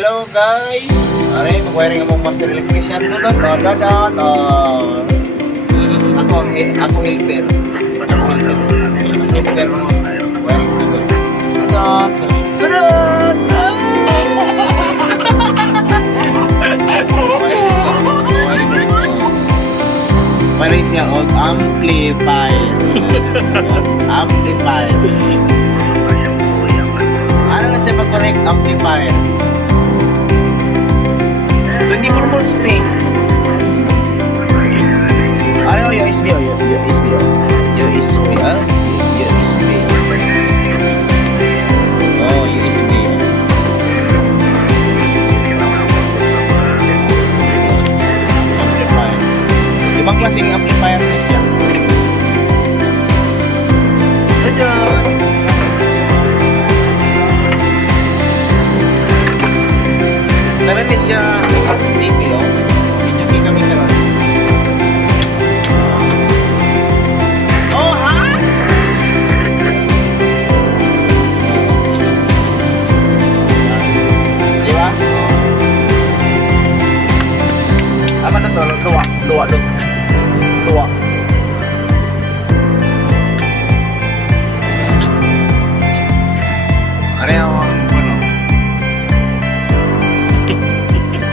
Hello guys! Are, mag-wiring among master electrician. Ako ang helper. Helper mo. Wiring student. Wiring siya old amplifier. Amplifier. Ano na siya pag-connect amplifier? 24 volts na eh. Ano yung USB? USB. USB. USB. Oh, USB. Amplifier. Ibang klaseng amplifier na siya. Ayan. Tara na siya TV, oh. Hindi niya kami karon. Oh, ha? Di ba? Apa na to? Luwa. Ano yung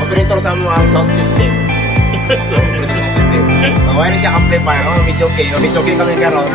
operator sa mo ang sound system. Operator ng system. Nawala na siya amplifier. Medyo okay kami karon.